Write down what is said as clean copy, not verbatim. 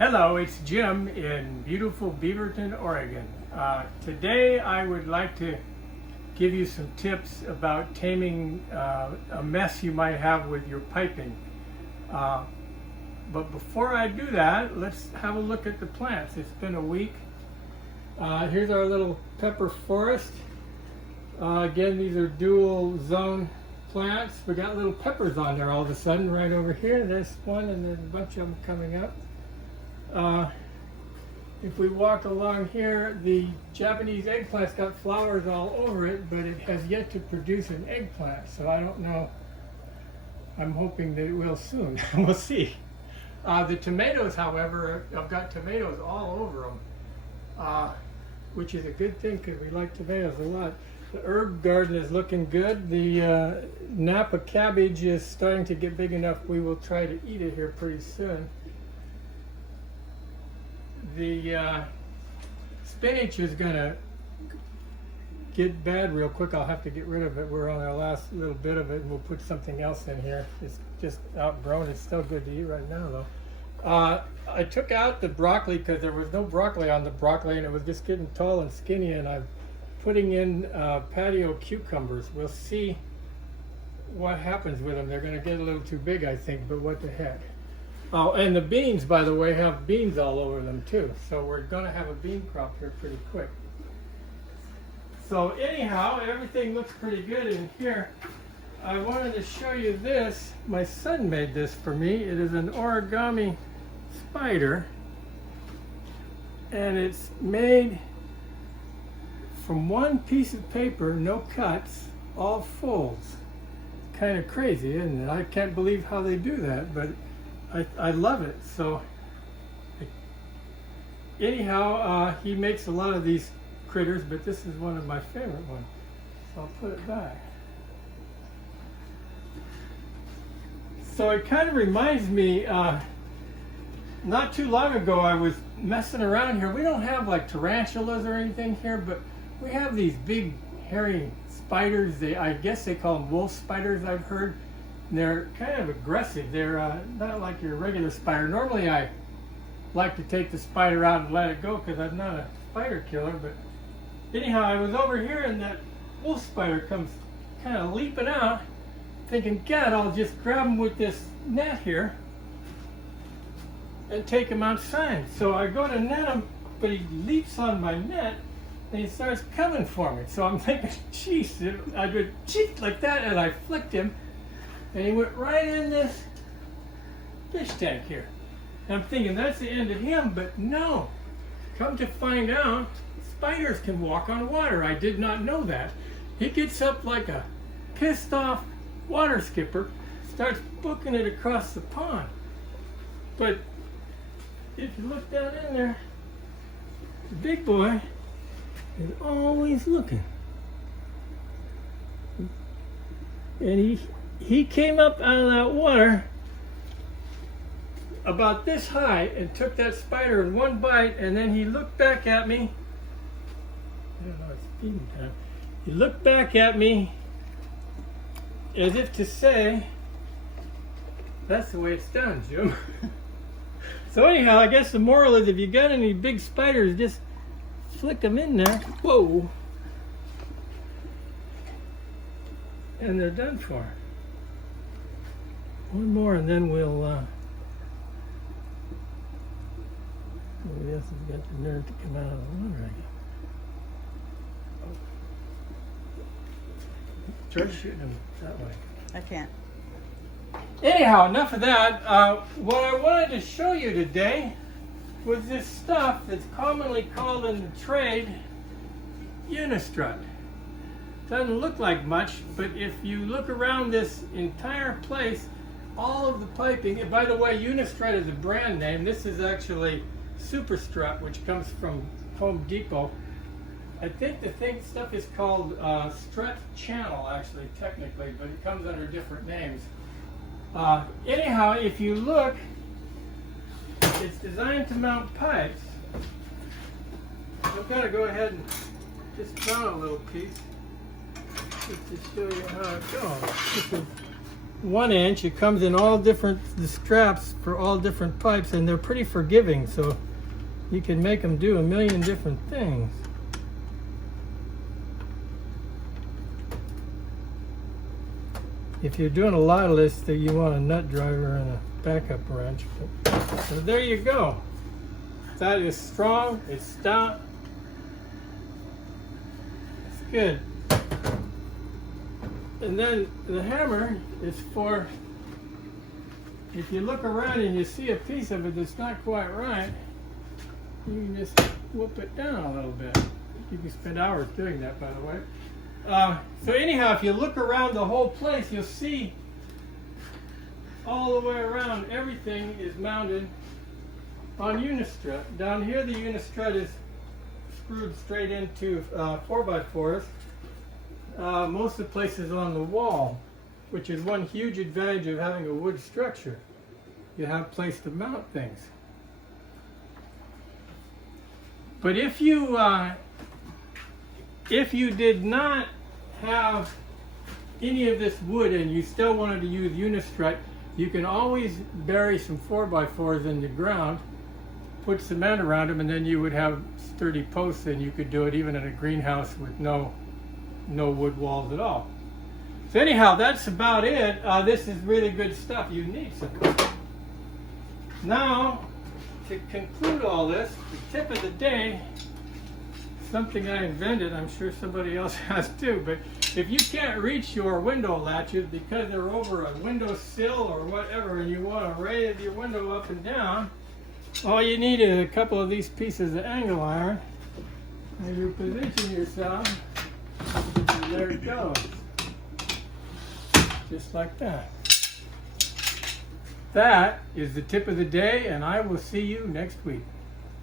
Hello, it's Jim in beautiful Beaverton, Oregon. Today I would like to give you some tips about taming a mess you might have with your piping. But before I do that, let's have a look at the plants. It's been a week. Here's our little pepper forest. Again, these are dual zone plants. We got little peppers on there all of a sudden right over here. There's one and there's a bunch of them coming up. If we walk along here, the Japanese eggplant's got flowers all over it, but it has yet to produce an eggplant, so I don't know. I'm hoping that it will soon. We'll see. The tomatoes, however, I've got tomatoes all over them, which is a good thing because we like tomatoes a lot. The herb garden is looking good. The Napa cabbage is starting to get big enough we will try to eat it here pretty soon. The spinach is going to get bad real quick. I'll have to get rid of it. We're on our last little bit of it, and we'll put something else in here. It's just outgrown. It's still good to eat right now, though. I took out the broccoli because there was no broccoli on the broccoli, and it was just getting tall and skinny, and I'm putting in patio cucumbers. We'll see what happens with them. They're going to get a little too big, I think, but what the heck. Oh, and the beans, by the way, have beans all over them too. So we're going to have a bean crop here pretty quick. So anyhow, everything looks pretty good in here. I wanted to show you this. My son made this for me. It is an Origami Spider. And it's made from one piece of paper, no cuts, all folds. Kind of crazy, isn't it? I can't believe how they do that, but I love it. So anyhow, he makes a lot of these critters, but this is one of my favorite ones. So I'll put it back. So it kind of reminds me, not too long ago I was messing around here. We don't have like tarantulas or anything here, but we have these big hairy spiders. I guess they call them wolf spiders, I've heard. They're kind of aggressive. They're not like your regular spider. Normally I like to take the spider out and let it go because I'm not a spider killer, but anyhow, I was over here and that wolf spider comes kind of leaping out, thinking, God, I'll just grab him with this net here and take him outside. So I go to net him, but he leaps on my net and he starts coming for me. So I'm thinking, geez, I did cheek like that, and I flicked him. And he went right in this fish tank here. And I'm thinking that's the end of him, but no. Come to find out, spiders can walk on water. I did not know that. He gets up like a pissed off water skipper, starts booking it across the pond. But if you look down in there, the big boy is always looking. And he came up out of that water about this high and took that spider in one bite, and then he looked back at me. I don't know, it's feeding time. He looked back at me as if to say, that's the way it's done, Jim. So anyhow, I guess the moral is if you got any big spiders, just flick them in there. Whoa. And they're done for. One more and then we'll, nobody else has got the nerve to come out of the water, I guess. Try shooting them that way. I can't. Anyhow, enough of that. What I wanted to show you today was this stuff that's commonly called in the trade Unistrut. Doesn't look like much, but if you look around this entire place, all of the piping, and by the way, Unistrut is a brand name. This is actually Superstrut, which comes from Home Depot. I think the stuff is called Strut Channel, actually, technically, but it comes under different names. Anyhow, if you look, it's designed to mount pipes. I've got to go ahead and just mount a little piece just to show you how it goes. 1 inch. It comes in all different, the straps for all different pipes, and they're pretty forgiving, so you can make them do a million different things. If you're doing a lot of this, that you want a nut driver and a backup wrench. So there you go. That is strong, it's stout, it's good. And then the hammer is for, if you look around and you see a piece of it that's not quite right, you can just whoop it down a little bit. You can spend hours doing that, by the way. So anyhow, if you look around the whole place, you'll see all the way around, everything is mounted on Unistrut. Down here, the Unistrut is screwed straight into 4x4s. Most of the places on the wall, which is one huge advantage of having a wood structure. You have a place to mount things. But if you did not have any of this wood and you still wanted to use Unistrut, you can always bury some 4x4s in the ground, put cement around them, and then you would have sturdy posts, and you could do it even in a greenhouse with no wood walls at all. So anyhow, that's about it. This is really good stuff. You need some. Now, to conclude all this, the tip of the day, something I invented, I'm sure somebody else has too, but if you can't reach your window latches because they're over a window sill or whatever, and you want to raise your window up and down, all you need is a couple of these pieces of angle iron, and you position yourself, and there it goes. Just like that. That is the tip of the day, and I will see you next week.